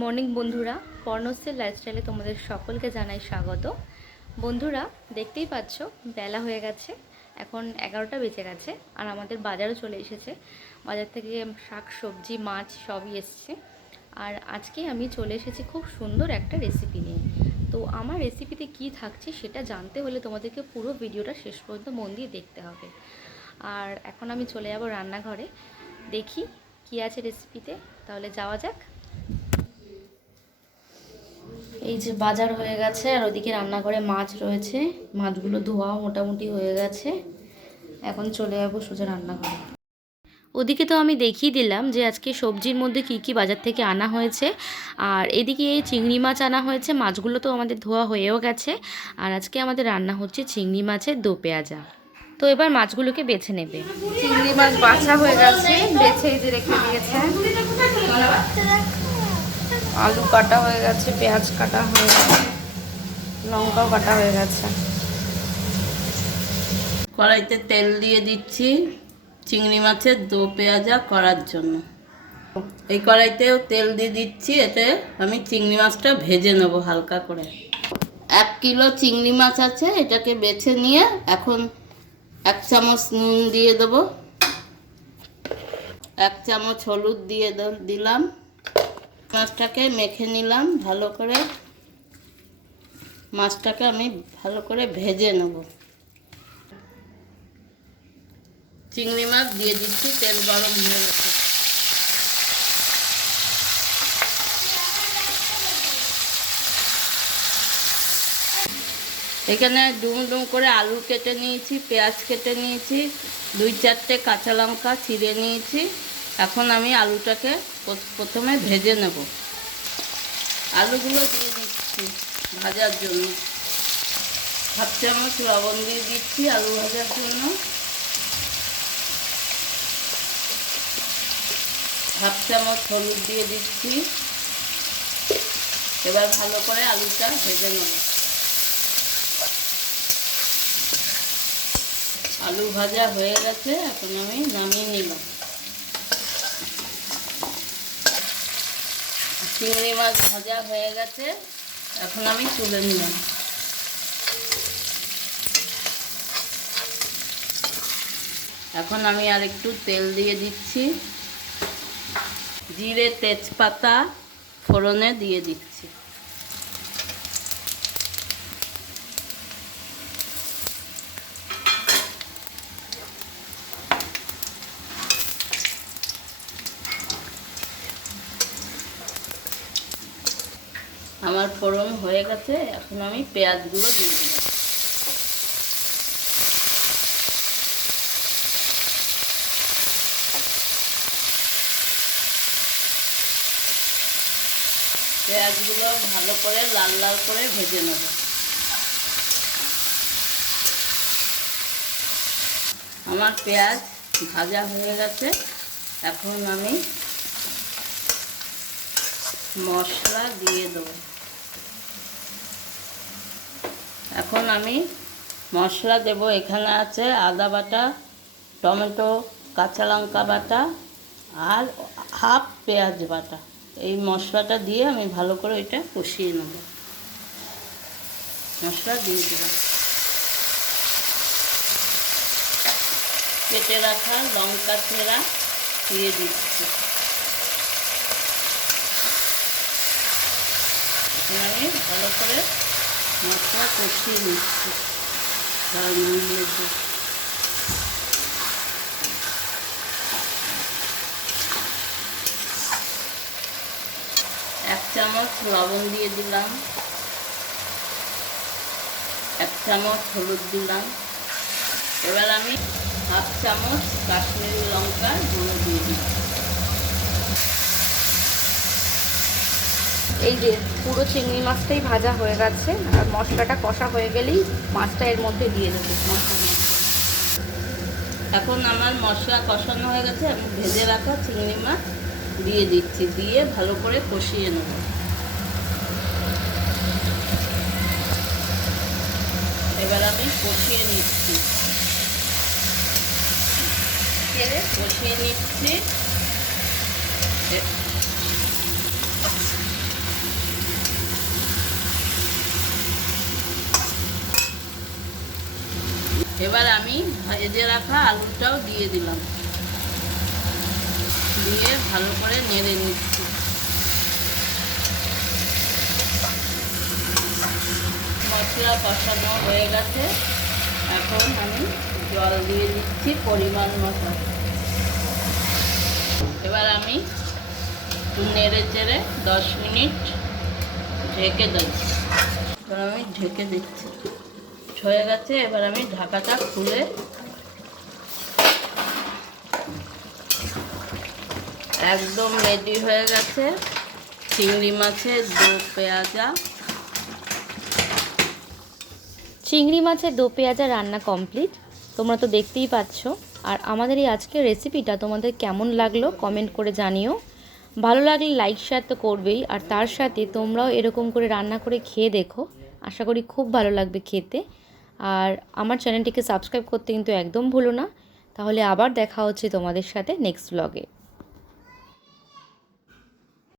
Morning বন্ধুরা, পর্ণশ্রীর লাইফস্টাইলে তোমাদের সকলকে জানাই স্বাগত। বন্ধুরা, দেখতেই পাচ্ছ বেলা হয়ে গেছে, এখন 11টা বেজে গেছে আর আমাদের বাজারও চলে এসেছে। বাজার থেকে শাক সবজি মাছ সবই এসছে। আর আজকে আমি চলে এসেছি খুব সুন্দর একটা রেসিপি নিয়ে। তো আমার রেসিপিতে কি থাকছে সেটা জানতে হলে তোমাদেরকে পুরো ভিডিওটা শেষ পর্যন্ত মন দিয়ে দেখতে হবে। আর এখন আমি চলে যাব রান্নাঘরে, দেখি কি আছে রেসিপিতে। তাহলে যাওয়া যাক। এই যে বাজার হয়ে গেছে আর ওদিকে রান্নাঘরে মাছ রয়েছে, মাছগুলো ধোয়াও মোটামুটি হয়ে গেছে। এখন চলে যাবো সোজা রান্নাঘরে। ওদিকে তো আমি দেখিয়ে দিলাম যে আজকে সবজির মধ্যে কি কি বাজার থেকে আনা হয়েছে। আর এদিকে এই চিংড়ি মাছ আনা হয়েছে, মাছগুলো তো আমাদের ধোয়া হয়েও গেছে। আর আজকে আমাদের রান্না হচ্ছে চিংড়ি মাছের দো পেঁয়াজা। তো এবার মাছগুলোকে বেছে নেবে। চিংড়ি মাছ বাছা হয়ে গেছে, বেছে এই যে রেখে দিয়েছে। আলু কাটা হয়ে গেছে, পেঁয়াজ কাটা হয়ে গেছে, লঙ্কাও কাটা হয়ে গেছে। কড়াইতে তেল দিয়ে দিচ্ছি চিংড়ি মাছের দো পেঁয়াজা করার জন্য। এই কড়াইতেও তেল দিয়ে দিচ্ছি, এতে আমি চিংড়ি মাছটা ভেজে নেব হালকা করে। 1 কিলো চিংড়ি মাছ আছে, এটাকে বেছে নিয়ে এখন 1 চামচ নুন দিয়ে দেবো, 1 চামচ হলুদ দিয়ে দিলাম। মাছটাকে মেখে নিলাম ভালো করে। মাছটাকে আমি ভালো করে ভেজে নেব। চিংড়ি মাছ দিয়ে দিচ্ছি, তেল গরম হয়ে গেছে। এখানে ডুম ডুম করে আলু কেটে নিয়েছি, পেঁয়াজ কেটে নিয়েছি, 2-4টে কাঁচা লঙ্কা ছিঁড়ে নিয়েছি। এখন আমি আলুটাকে প্রথমে ভেজে নেব। আলুগুলো দিয়ে দিচ্ছি ভাজার জন্য। 1/2 চামচ লবণ দিয়ে দিচ্ছি আলু ভাজার জন্য। 1/2 চামচ হলুদ দিয়ে দিচ্ছি। এবার ভালো করে আলুটা ভেজে নেব। আলু ভাজা হয়ে গেছে, এখন আমি নামিয়ে নিলাম। চিংড়ি মাছ ভাজা হয়ে গেছে, এখন আমি তুলে নিলাম। এখন আমি আর একটু তেল দিয়ে দিচ্ছি, জিরে তেজপাতা ফোড়নে দিয়ে দিচ্ছি। আমার ফোড়ন হয়ে গেছে, এখন আমি পেঁয়াজগুলো দিয়ে দিলাম। পেঁয়াজগুলো ভালো করে লাল লাল করে ভেজে নেব। আমার পেঁয়াজ ভাজা হয়ে গেছে, এখন আমি মশলা দিয়ে দেব। এখন আমি মশলা দেব। এখানে আছে আদা বাটা, টমেটো, কাঁচা লঙ্কা বাটা আর হাফ পেঁয়াজ বাটা। এই মশলাটা দিয়ে আমি ভালো করে এটা কষিয়ে নেব। মশলা দিয়ে দেব। কেটে রাখা লঙ্কা চেরা দিয়ে দিচ্ছি। আমি ভালো করে মশলা কষিয়ে নিচ্ছি। 1 চামচ লবণ দিয়ে দিলাম, 1 চামচ হলুদ দিলাম। এবার আমি 1/2 চামচ কাশ্মীরি লঙ্কার গুঁড়ো দিয়ে দিলাম। এই যে পুরো চিংড়ি মাছটাই ভাজা হয়ে গেছে আর মশলাটা কষা হয়ে গেলেই মাছটা এর মধ্যে দিয়ে দেবো। এখন আমার মশলা কষানো হয়ে গেছে, আমি ভেজে রাখা চিংড়ি মাছ দিয়ে দিচ্ছি, দিয়ে ভালো করে কষিয়ে নেব। এবার আমি কষিয়ে নিচ্ছি, এবার আমি ভেজে রাখা আলুটাও দিয়ে দিলাম, দিয়ে ভালো করে নেড়ে নিচ্ছি। মশলা কষানো হয়ে গেছে, এখন আমি জল দিয়ে দিচ্ছি পরিমাণ মতো। এবার আমি একটু নেড়ে চেড়ে 10 মিনিট ঢেকে দেব। এবার আমি ঢেকে দিচ্ছি, হয়ে গেছে। এবার আমি ঢাকাটা খুলে একদম রেডি হয়ে গেছে চিংড়ি মাছের দো পেঁয়াজা। চিংড়ি মাছের দো পেঁয়াজা রান্না কমপ্লিট। তোমরা তো দেখতেই পাচ্ছ। আর আমাদের এই আজকের রেসিপিটা তোমাদের কেমন লাগলো কমেন্ট করে জানিও। ভালো লাগলে লাইক শেয়ার তো করবেই, আর তার সাথে তোমরাও এরকম করে রান্না করে খেয়ে দেখো, আশা করি খুব ভালো লাগবে খেতে। আর আমার চ্যানেলটিকে সাবস্ক্রাইব করতে কিন্তু একদম ভুলো না। তাহলে আবার দেখা হচ্ছে তোমাদের সাথে নেক্সট ব্লগে।